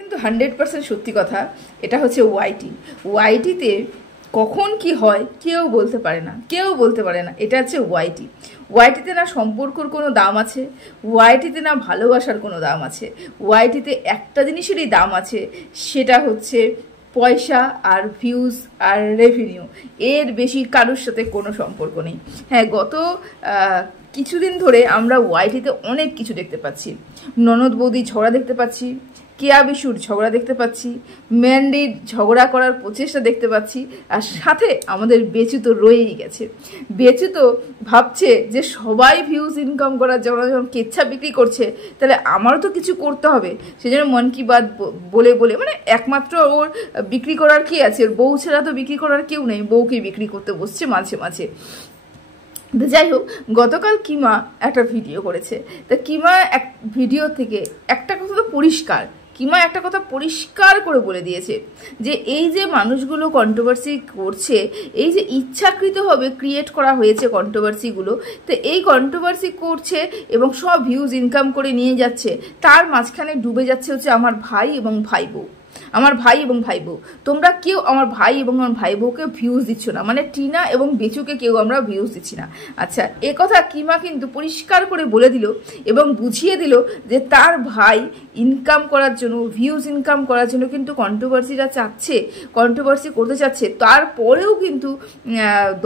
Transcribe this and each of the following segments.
কিন্তু 100% সত্যি কথা। এটা হচ্ছে ওয়াইটিতে কখন কি হয় কেউ বলতে পারে না, এটা হচ্ছে ওয়াইটিতে না সম্পর্কর কোনো দাম আছে, ওয়াইটিতে না ভালোবাসার কোনো দাম আছে। ওয়াইটিতে একটা জিনিসেরই দাম আছে, সেটা হচ্ছে পয়সা আর ভিউজ আর রেভিনিউ। এর বেশি কারোর সাথে কোনো সম্পর্ক নেই। হ্যাঁ, গত কিছুদিন ধরে আমরা ওয়াইটিতে অনেক কিছু দেখতে পাচ্ছি। ননদ বৌদি ঝগড়া দেখতে পাচ্ছি, কেয়া বিশুর ঝগড়া দেখতে পাচ্ছি, ম্যান্ডির ঝগড়া করার প্রচেষ্টা দেখতে পাচ্ছি, আর সাথে আমাদের বেচু তো রয়েই গেছে। বেচু তো ভাবছে যে সবাই ভিউজ ইনকাম করার জন্য যখন কেচ্ছা বিক্রি করছে, তাহলে আমারও তো কিছু করতে হবে। সেজন্য মন কি বাত বলে মানে একমাত্র ওর বিক্রি করার কি আছে, ওর বউ ছাড়া তো বিক্রি করার কেউ নেই, বউকে বিক্রি করতে বসছে মাঝে মাঝে। যাই হোক, গতকাল কিমা একটা ভিডিও করেছে। তা কিমা এক ভিডিও থেকে একটা কথা তো পরিষ্কার করে বলে দিয়েছে যে এই যে মানুষগুলো কন্ট্রোভার্সি করছে, এই যে ইচ্ছাকৃতভাবে ক্রিয়েট করা হয়েছে কন্ট্রোভার্সিগুলো, তো এই কন্ট্রোভার্সি করছে এবং সব ভিউজ ইনকাম করে নিয়ে যাচ্ছে, তার মাঝখানে ডুবে যাচ্ছে হচ্ছে আমার ভাই এবং ভাই বউ। তোমরা কেউ আমার ভাই এবং আমার ভাই বউকে ভিউজ দিচ্ছ না, মানে টিনা এবং বেচুকে কেউ আমরা ভিউজ দিচ্ছি না। আচ্ছা, এ কথা কিমা কিন্তু পরিষ্কার করে বলে দিল এবং বুঝিয়ে দিল যে তার ভাই ইনকাম করার জন্য, ভিউজ ইনকাম করার জন্য কিন্তু কন্ট্রোভার্সি করতে চাচ্ছে। তারপরেও কিন্তু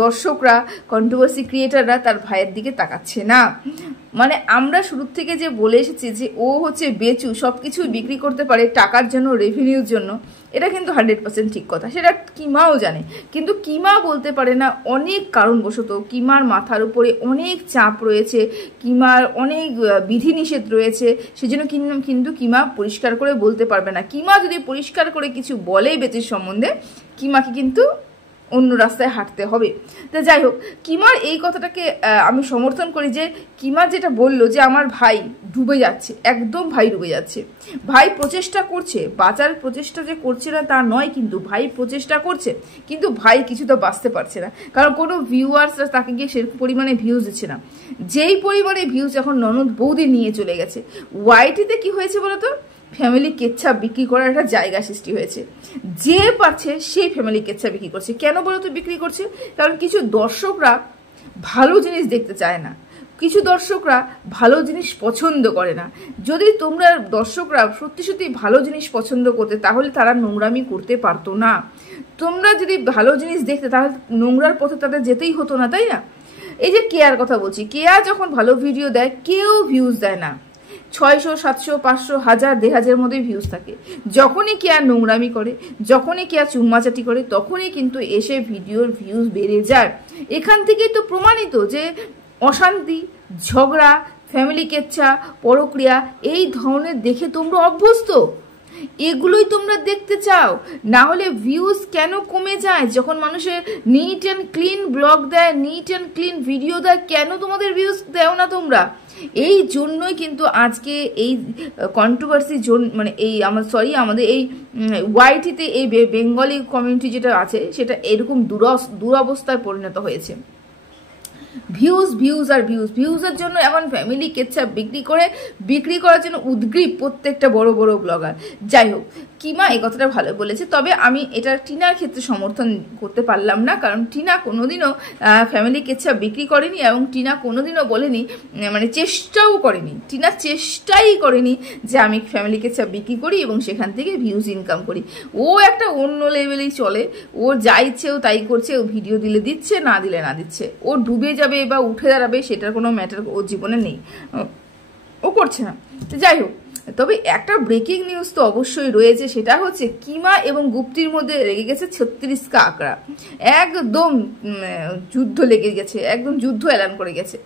দর্শকরা, কন্ট্রোভার্সি ক্রিয়েটাররা তার ভাইয়ের দিকে তাকাচ্ছে না। মানে আমরা শুরু থেকে যে বলে এসেছি যে ও হচ্ছে বেচু, সব কিছুই বিক্রি করতে পারে টাকার জন্য, রেভিনিউর জন্য, এটা কিন্তু 100% ঠিক কথা, সেটা কিমাও জানে। কিন্তু কিমা বলতে পারে না অনেক কারণবশত। কিমার মাথার উপরে অনেক চাপ রয়েছে, কিমার অনেক বিধিনিষেধ রয়েছে, সেজন্য কিন্তু কিমা পরিষ্কার করে বলতে পারবে না। কিমা যদি পরিষ্কার করে কিছু বলে বেচুর সম্বন্ধে, কিমাকে কিন্তু অন্য রাস্তায় হাঁটতে হবে। তো যাই হোক, কিমার এই কথাটাকে আমি সমর্থন করি যে কিমা যেটা বললো যে আমার ভাই ডুবে যাচ্ছে, একদম ভাই ডুবে যাচ্ছে। ভাই প্রচেষ্টা করছে, বাঁচার প্রচেষ্টা যে করছে না তা নয়, কিন্তু ভাই প্রচেষ্টা করছে, কিন্তু ভাই কিছু তো বাঁচতে পারছে না, কারণ কোনো ভিউয়ার্সরা তাকে গিয়ে সেরকম পরিমাণে ভিউজ দিচ্ছে না। যেই পরিমাণে ভিউজ এখন ননদ বৌদি নিয়ে চলে গেছে। ওয়াইটিতে কি হয়েছে বলতো, ফ্যামিলি কেচ্ছা বিক্রি করার একটা জায়গা সৃষ্টি হয়েছে। যে পারছে সেই ফ্যামিলি কেচ্ছা বিক্রি করছে। কেন বলতো বিক্রি করছে? কারণ কিছু দর্শকরা ভালো জিনিস দেখতে চায় না, কিছু দর্শকরা ভালো জিনিস পছন্দ করে না। যদি তোমরা দর্শকরা সত্যি ভালো জিনিস পছন্দ করতে, তাহলে তারা নোংরামি করতে পারতো না। তোমরা যদি ভালো জিনিস দেখতে, তাহলে নোংরার পথে তাদের যেতেই হতো না, তাই না? এই যে কেয়ার কথা বলছি, কেয়া যখন ভালো ভিডিও দেয় কেউ ভিউজ দেয় না, 600, 700, 500, 1000, 1500 মধ্যেই ভিউজ থাকে। যখনই কেয়া নোংরামি করে, যখনই কেয়া চুম্মাচাটি করে, তখনই কিন্তু এসে ভিডিওর ভিউজ বেড়ে যায়। এখান থেকেই তো প্রমাণিত যে অশান্তি, ঝগড়া, ফ্যামিলি কেচ্ছা, পরক্রিয়া, এই ধরনের দেখে তোমরা অভ্যস্ত, এগুলোই তোমরা দেখতে চাও। না হলে ভিউজ কেন কমে যায়? যখন মানুষের নিট অ্যান্ড ক্লিন ব্লগ দেয়, নিট অ্যান্ড ক্লিন ভিডিও দেয়, কেন তোমাদের ভিউজ দেও না তোমরা? এই জন্যই কিন্তু আজকে এই কন্ট্রোভার্সি মানে এই আমাদের এই ওয়াইটিতে এই বেঙ্গলি কমিউনিটি যেটা আছে, সেটা এরকম দুরবস্থায় পরিণত হয়েছে। ভিউজের জন্য এখন ফ্যামিলি কেচ্ছা বিক্রি করার জন্য উদ্গ্রীব প্রত্যেকটা বড় বড় ব্লগার। যাই হোক, কিমা এই কথাটা ভালো বলেছে, তবে আমি এটা টিনার ক্ষেত্রে সমর্থন করতে পারলাম না, কারণ টিনা কোনোদিনও ফ্যামিলি কেচ্ছা বিক্রি করেনি এবং টিনা কোনোদিনও বলেনি, মানে চেষ্টাই করেনি যে আমি ফ্যামিলি কেচ্ছা বিক্রি করি এবং সেখান থেকে ভিউজ ইনকাম করি। ও একটা অন্য লেভেলেই চলে, ওর যা ইচ্ছে ও তাই করছে, ও ভিডিও দিলে দিচ্ছে, না দিলে না দিচ্ছে, ও ডুবে যাবে বা উঠে দাঁড়াবে সেটার কোনো ম্যাটার ওর জীবনে নেই, ও করছে না। যাই হোক, তবে একটা ব্রেকিং নিউজ তো অবশ্যই রয়েছে, সেটা হচ্ছে কিমা এবং গুপ্তির মধ্যে লেগে গেছে 36 কা আকড়া। একদম যুদ্ধ লেগে গেছে, একদম যুদ্ধ এলান করে গেছে।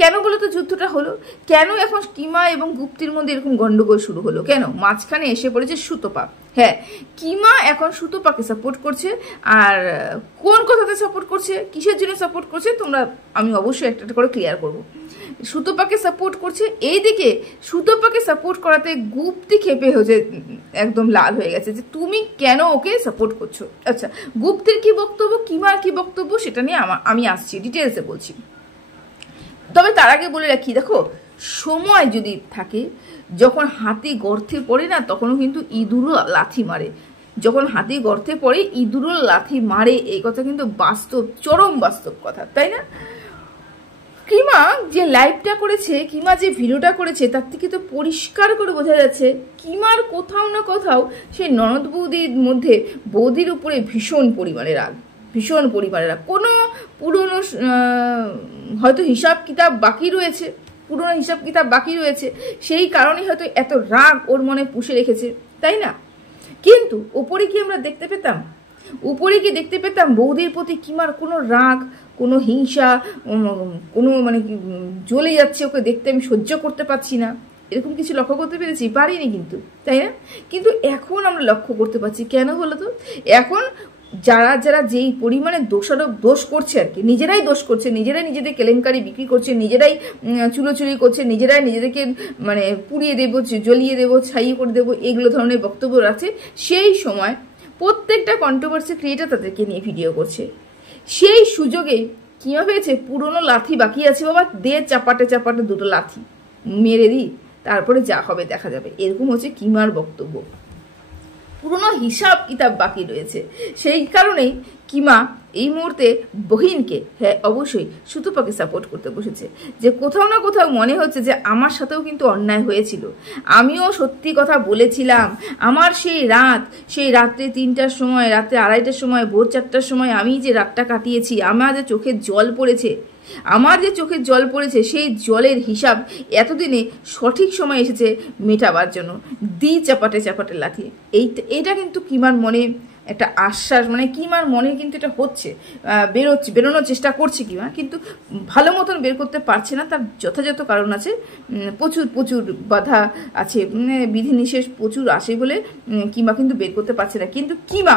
কেন বলো তো যুদ্ধটা হলো? কেন এখন কিমা এবং গুপ্তির মধ্যে এরকম গন্ডগোল শুরু হলো? কেন? মাঝখানে এসে পড়েছে সুতপা। হ্যাঁ, কিমা এখন সুতপাকে সাপোর্ট করছে। আর কোন কথাতে সাপোর্ট করছে, কিসের জন্য সাপোর্ট করছে, আমি অবশ্যই একটা করে ক্লিয়ার করবো। সুতপাকে সাপোর্ট করছে, এইদিকে সুতপাকে সাপোর্ট করাতে গুপ্তি খেপে হয়েছে, একদম লাল হয়ে গেছে যে তুমি কেন ওকে সাপোর্ট করছো। আচ্ছা, গুপ্তির কি বক্তব্য, কিমার কি বক্তব্য, সেটা নিয়ে আমি আসছি, ডিটেলসে বলছি। তবে তার আগে বলে রাখি, দেখো সময় যদি থাকে, যখন হাতি গর্তে পড়ে না তখনও কিন্তু ইঁদুরও লাথি মারে, যখন হাতি গর্তে পড়ে ইঁদুরও লাথি মারে, এই কথা কিন্তু বাস্তব, চরম বাস্তব কথা, তাই না? কিমা যে লাইভটা করেছে, কিমা যে ভিডিওটা করেছে, তার থেকে তো পরিষ্কার করে বোঝা যাচ্ছে কিমার কোথাও না কোথাও সেই ননদ বৌদির মধ্যে বৌদির উপরে ভীষণ পরিমাণে রাগ, ভীষণ পরিমাণে রাগ। কোনো পুরনো হয়তো হিসাব কিতাব বাকি রয়েছে, পুরনো হিসাব কিতাব বাকি রয়েছে, সেই কারণে হয়তো এত রাগ ওর মনে পুষে রেখেছে, তাই না? কিন্তু উপরে কি আমরা দেখতে পেতাম, উপরে কি দেখতে পেতাম বৌদির প্রতি কিমার কোনো রাগ, কোনো হিংসা, কোনো মানে জ্বলে যাচ্ছে ওকে দেখতে আমি সহ্য করতে পারছি না, এরকম কিছু লক্ষ্য করতে পেরেছি? পারিনি কিন্তু, তাই না? কিন্তু এখন আমরা লক্ষ্য করতে পারছি। কেন বলো তো? এখন যারা যারা যেই পরিমাণে দোষারোপ দোষ করছে আর কি, নিজেরাই দোষ করছে, নিজেরাই নিজেদের কেলেঙ্কারি বিক্রি করছে, নিজেরাই চুলোচুরি করছে, নিজেরাই নিজেদেরকে মানে পুড়িয়ে দেবো, জ্বলিয়ে দেবো, ছাইয়ে করে দেবো, এগুলো ধরনের বক্তব্য রাখছে। সেই সময় প্রত্যেকটা কন্ট্রোভার্সি ক্রিয়েটার তাদেরকে নিয়ে ভিডিও করছে। সেই সুযোগে কিমা পেয়েছে পুরনো লাথি বাকি আছে, বাবা দে চাপাটে চাপাটে দুটো লাথি মেরে দিই, তারপরে যা হবে দেখা যাবে, এরকম হচ্ছে কিমার বক্তব্য। পুরনো হিসাব কিতাব বাকি রয়েছে, সেই কারণেই কিমা এই মুহূর্তে বহিনকে, হ্যাঁ অবশ্যই সুতপাকে সাপোর্ট করতে বসেছে। যে কোথাও না কোথাও মনে হচ্ছে যে আমার সাথেও কিন্তু অন্যায় হয়েছিল, আমিও সত্যি কথা বলেছিলাম, আমার সেই রাত্রে 3টার সময়, রাত্রে 2:30টার সময়, ভোর 4টার সময় আমি যে রাতটা কাটিয়েছি, আমার যে চোখের জল পড়েছে, সেই জলের হিসাব এতদিনে সঠিক সময় এসেছে মেটাবার জন্য, চাপাটে চাপাটে লাথি। এইটা কিন্তু কিমার মনে একটা আশ্বাস, মানে কিমার মনে কিন্তু এটা হচ্ছে, বেরোনোর চেষ্টা করছে কিমা, কিন্তু ভালো মতন বের করতে পারছে না। তার যথাযথ কারণ আছে, প্রচুর বাধা আছে, বিধিনিষেধ প্রচুর আসে বলে কিমা কিন্তু বের করতে পারছে না। কিন্তু কিমা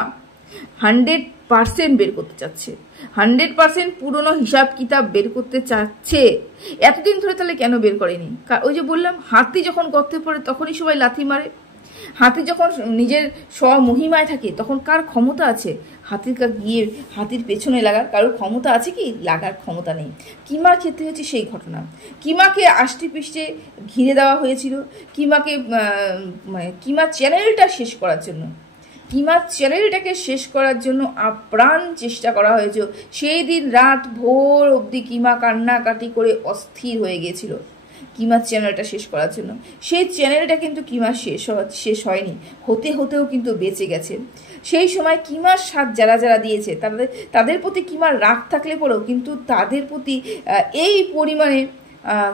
100% বের করতে চাচ্ছে, 100% পুরনো হিসাব কিতাব বের করতে চাচ্ছে। এতদিন ধরে তাহলে কেন বের করেনি? ওই যে বললাম, হাতি যখন গর্তে পড়ে তখনই সবাই লাথি মারে, হাতি যখন নিজের স্বমহিমায় থাকে তখন কার ক্ষমতা আছে হাতির পেছনে লাগার? কারোর ক্ষমতা আছে কি? লাগার ক্ষমতা নেই। কিমার ক্ষেত্রে হচ্ছে সেই ঘটনা। কিমাকে আষ্টে পৃষ্ঠে ঘিরে দেওয়া হয়েছিল, কিমার চ্যানেলটা শেষ করার জন্য, কিমার চ্যানেলটাকে শেষ করার জন্য আপ্রাণ চেষ্টা করা হয়েছিল। সেই দিন রাত ভোর অবধি কিমা কান্নাকাটি করে অস্থির হয়ে গিয়েছিল কিমার চ্যানেলটা শেষ করার জন্য। সেই চ্যানেলটা কিন্তু কিমার শেষ হয়নি, হতেও কিন্তু বেঁচে গেছে। সেই সময় কিমার সাথ যারা যারা দিয়েছে তাদের প্রতি কিমার রাগ থাকলে পরেও কিন্তু তাদের প্রতি এই পরিমাণে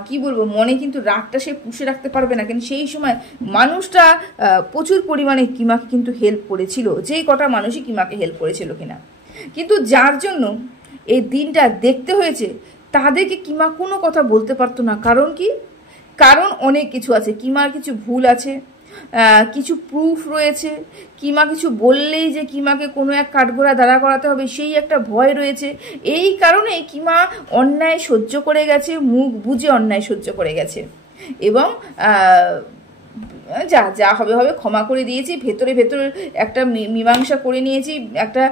কি বলবো, মনে কিন্তু রাগটা সে পুষে রাখতে পারবে না। কিন্তু সেই সময় মানুষটা প্রচুর পরিমাণে কিমাকে কিন্তু হেল্প করেছিল, যেই কটা মানুষই কিমাকে হেল্প করেছিল কিনা। কিন্তু যার জন্য এই দিনটা দেখতে হয়েছে তাদেরকে কিমা কোনো কথা বলতে পারতো না। কারণ কি? কারণ অনেক কিছু আছে, কিমার কিছু ভুল আছে, কিছু প্রুফ রয়েছে, কিমা কিছু বললেই যে কিমাকে কোনো এক কাঠগোড়া দাঁড়া করাতে হবে সেই একটা ভয় রয়েছে। এই কারণে কিমা অন্যায় সহ্য করে গেছে, মুখ বুজে অন্যায় সহ্য করে গেছে, এবং যা হবে ক্ষমা করে দিয়েছি, ভেতরে একটা মীমাংসা করে নিয়েছি, একটা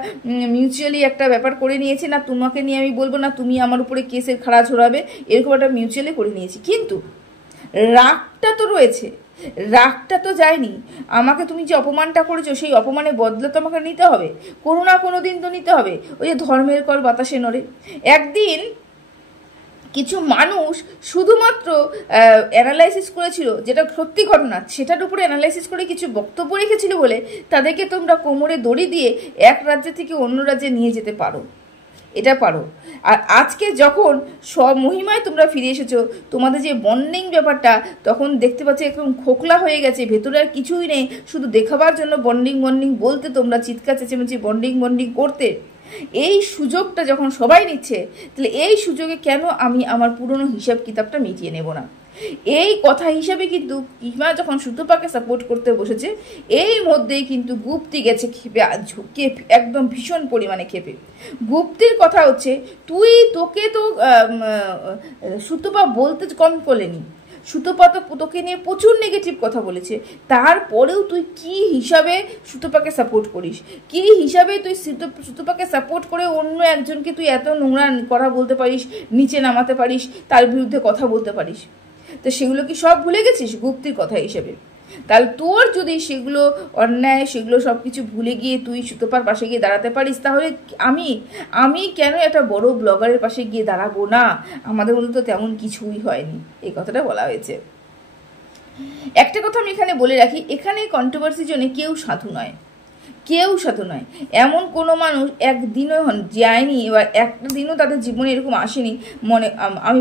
মিউচুয়ালি একটা ব্যাপার করে নিয়েছি, না তোমাকে নিয়ে আমি বলবো, না তুমি আমার উপরে কেসের খাড়া ঝোড়াবে, এরকম একটা মিউচুয়ালি করে নিয়েছি। কিন্তু রাগটা তো রয়েছে, রাগটা তো যায়নি। আমাকে তুমি যে অপমানটা করেছো সেই অপমানের বদলা তো আমাকে নিতে হবে, কোনো না কোনো দিন তো নিতে হবে। ওই যে ধর্মের কল বাতাসে নড়ে, একদিন কিছু মানুষ শুধুমাত্র অ্যানালাইসিস করেছিল, যেটা সত্যি ঘটনা সেটার উপরে অ্যানালাইসিস করে কিছু বক্তব্য রেখেছিল বলে তাদেরকে তোমরা কোমরে দড়ি দিয়ে এক রাজ্য থেকে অন্য রাজ্যে নিয়ে যেতে পারো, এটা পারো। আর আজকে যখন স্বমহিমায় তোমরা ফিরে এসেছো, তোমাদের যে বন্ডিং ব্যাপারটা তখন দেখতে পাচ্ছি একদম খোকলা হয়ে গেছে, ভেতরে আর কিছুই নেই, শুধু দেখাবার জন্য বন্ডিং বলতে তোমরা চিৎকার চেঁচামেচি বন্ডিং করতে। এই সুযোগটা যখন সবাই নিচ্ছে, তাহলে এই সুযোগে কেন আমি আমার পুরনো হিসাব কিতাবটা মিটিয়ে নেব না? এই কথা হিসাবে কিন্তু কিমা যখন সুতপাকে সাপোর্ট করতে বসেছে, এই মধ্যেই কিন্তু গুপ্তি গেছে খেপে, একদম ভীষণ পরিমাণে খেপে। গুপ্তির কথা হচ্ছে, তোকে তো সুতপা বলতে কম করলেনি, সুতপা তো তোকে নিয়ে প্রচুর নেগেটিভ কথা বলেছে, তারপরেও তুই কি হিসাবে সুতপাকে সাপোর্ট করিস? কি হিসাবে তুই সুতপাকে সাপোর্ট করে অন্য একজনকে তুই এত নোংরা কথা বলতে পারিস, নিচে নামাতে পারিস, তার বিরুদ্ধে কথা বলতে পারিস? তো সেগুলো কি সব ভুলে গেছিস গুপ্তির কথা হিসেবে? তাহলে তোর যদি সেগুলো অন্যায়, সেগুলো সব কিছু ভুলে গিয়ে তুই সুতপার পাশে গিয়ে দাঁড়াতে পারিস, তাহলে আমি কেন একটা বড় ব্লগারের পাশে গিয়ে দাঁড়াবো না? আমাদের মধ্যে তো তেমন কিছুই হয়নি, এই কথাটা বলা হয়েছে। একটা কথা আমি এখানে বলে রাখি, এখানে কন্ট্রোভার্সির জন্য কেউ সাধু নয়, কেউ সাধু নয়। এমন কোনো মানুষ একদিনও যায়নি, এবার একটা দিনও তাদের জীবনে এরকম আসেনি, আমি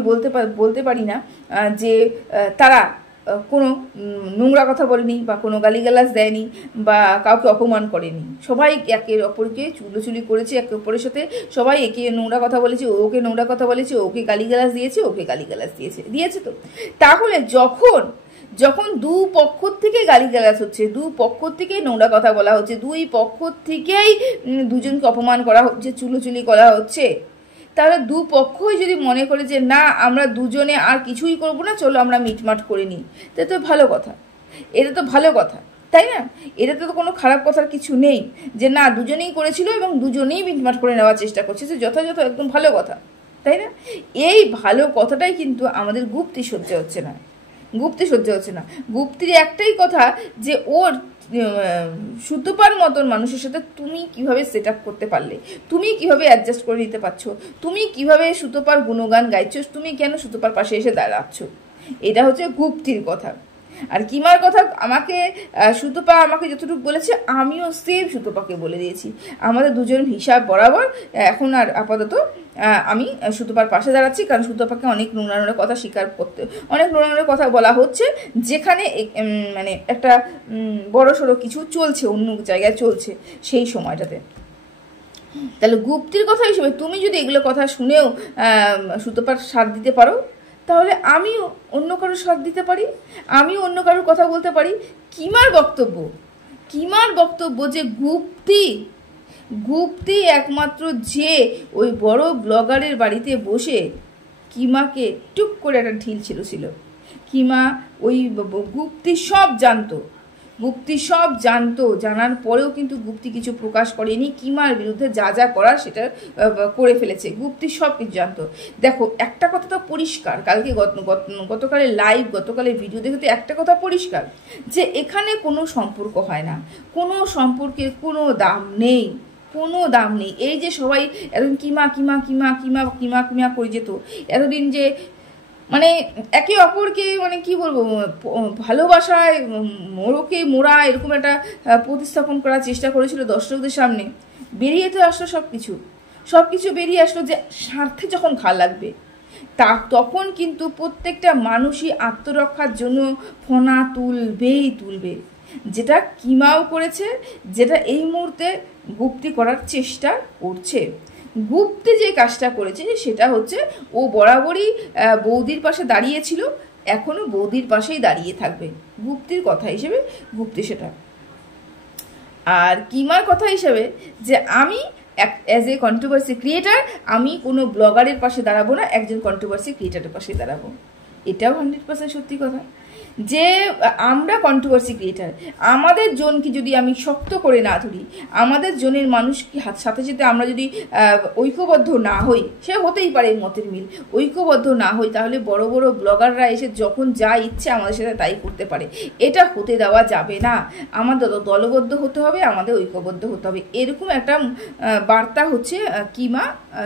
বলতে পারি না যে তারা কোনো নোংরা কথা বলেনি বা কোনো গালিগালাজ দেয়নি বা কাউকে অপমান করেনি। সবাই একে অপরকে চুলোচুলি করেছে, একে অপরের সাথে সবাই একে নোংরা কথা বলেছে, ওকে নোংরা কথা বলেছে, ওকে গালিগালাজ দিয়েছে, ওকে গালিগালাজ দিয়েছে। তো তাহলে যখন দু পক্ষ থেকে গালিগালাজ হচ্ছে, দু পক্ষ থেকেই নোংরা কথা বলা হচ্ছে, দুই পক্ষ থেকেই দুজনকে অপমান করা হচ্ছে, চুলোচুলি করা হচ্ছে, তাহলে দু পক্ষই যদি মনে করে যে না আমরা দুজনে আর কিছুই করবো না, চলো আমরা মিটমাট করে নিই, এটা তো ভালো কথা, এটা তো ভালো কথা, তাই না? এটা তো কোনো খারাপ কথার কিছু নেই যে না দুজনেই করেছিল এবং দুজনেই মিটমাট করে নেওয়ার চেষ্টা করছে, সে যথাযথ একদম ভালো কথা, তাই না? এই ভালো কথাটাই কিন্তু আমাদের গুপ্তি সহ্য হচ্ছে না, গুপ্তির একটাই কথা যে ওর সুতপার মতন মানুষের সাথে তুমি কিভাবে সেট আপ করতে পারলে, তুমি কিভাবে অ্যাডজাস্ট করে নিতে পারছো, তুমি কিভাবে সুতপার গুণগান গাইছো, তুমি কেন সুতপার পাশে এসে দাঁড়াচ্ছ, এটা হচ্ছে গুপ্তির কথা। আর কিমার কথা সুতপা আমাকে যতটুকু বলেছে আমিও সেম সুতপাকে বলে দিয়েছি, আমাদের দুজন হিসাব বরাবর। এখন আর আপাতত আমি সুতপার পাশে দাঁড়াচ্ছি, কারণ সুতপাকে অনেক নোংরা কথা অনেক নোংরা কথা বলা হচ্ছে, যেখানে মানে একটা বড়সড় কিছু চলছে, অন্য জায়গায় চলছে সেই সময়টাতে। তাহলে গুপ্তির কথা হিসেবে তুমি যদি এগুলো কথা শুনেও সুতপার সাথ দিতে পারো, তাহলে আমিও অন্য কারোর সাথ দিতে পারি, আমিও অন্য কারোর কথা বলতে পারি। কিমার বক্তব্য যে গুপ্তি একমাত্র যে ওই বড় ব্লগারের বাড়িতে বসে কিমাকে টুক করে একটা ঢিল ছিল। কিমা ওই গুপ্তি সব জানতো, জানার পরেও কিন্তু গুপ্তি কিছু প্রকাশ করেনি, কিমার বিরুদ্ধে যা করার সেটা করে ফেলেছে, গুপ্তি সব কিছু জানতো। দেখো একটা কথা তো পরিষ্কার, কালকে গতকালের ভিডিও দেখে তো একটা কথা পরিষ্কার, যে এখানে কোনো সম্পর্ক হয় না, কোনো সম্পর্কের কোনো দাম নেই। এই যে সবাই এতদিন কিমা করে যেত, এতদিন যে মানে একে অপরকে মানে কি বলবো ভালোবাসায় মোরা এরকম একটা প্রতিস্থাপন করার চেষ্টা করেছিল দর্শকদের সামনে, বেরিয়ে তো আসলো সবকিছু বেরিয়ে আসলো যে স্বার্থে যখন ঘা লাগবে তখন কিন্তু প্রত্যেকটা মানুষই আত্মরক্ষার জন্য ফনা তুলবে, যেটা কিমাও করেছে, যেটা এই মুহূর্তে গুপ্তি করার চেষ্টা করছে। গুপ্তি যে কাজটা করেছে সেটা হচ্ছে ও বরাবরই বৌদির পাশে দাঁড়িয়েছিল, এখনো বৌদির পাশেই দাঁড়িয়ে থাকবে, গুপ্তির কথা হিসেবে গুপ্তি সেটা। আর কিমার কথা হিসেবে যে আমি অ্যাজ এ কন্ট্রোভার্সি ক্রিয়েটার আমি কোনো ব্লগারের পাশে দাঁড়াবো না, একজন কন্ট্রোভার্সি ক্রিয়েটারের পাশে দাঁড়াবো, এটাও 100% সত্যি কথা। যে আমরা কন্ট্রোভার্সি ক্রিয়েটার, আমাদের জোনকে যদি আমি শক্ত করে না ধরি, আমাদের জোনের মানুষকে সাথে আমরা যদি ঐক্যবদ্ধ না হই, সে হতেই পারে মতের মিল, ঐক্যবদ্ধ না হই, তাহলে বড় বড় ব্লগাররা এসে যখন যা ইচ্ছে আমাদের সাথে তাই করতে পারে, এটা হতে দেওয়া যাবে না। আমাদের দলবদ্ধ হতে হবে, আমাদের ঐক্যবদ্ধ হতে হবে, এরকম একটা বার্তা হচ্ছে কিমা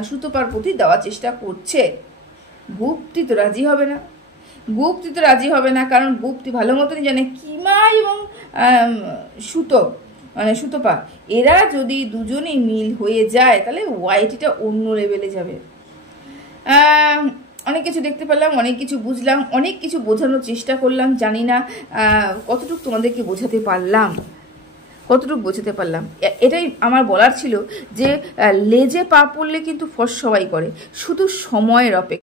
সুতপার প্রতি দেওয়ার চেষ্টা করছে। গুপ্তি তো রাজি হবে না, কারণ গুপ্তি ভালো মতনই জানে কিমা এবং সুতপা এরা যদি দুজনেই মিল হয়ে যায় তাহলে ওয়াইটিটা অন্য লেভেলে যাবে। অনেক কিছু দেখতে পেলাম, অনেক কিছু বুঝলাম, অনেক কিছু বোঝানোর চেষ্টা করলাম, জানি না কতটুকু তোমাদেরকে বোঝাতে পারলাম। এটাই আমার বলার ছিল যে লেজে পা পড়লে কিন্তু ফস সবাই করে, শুধু সময়ের অপেক্ষা।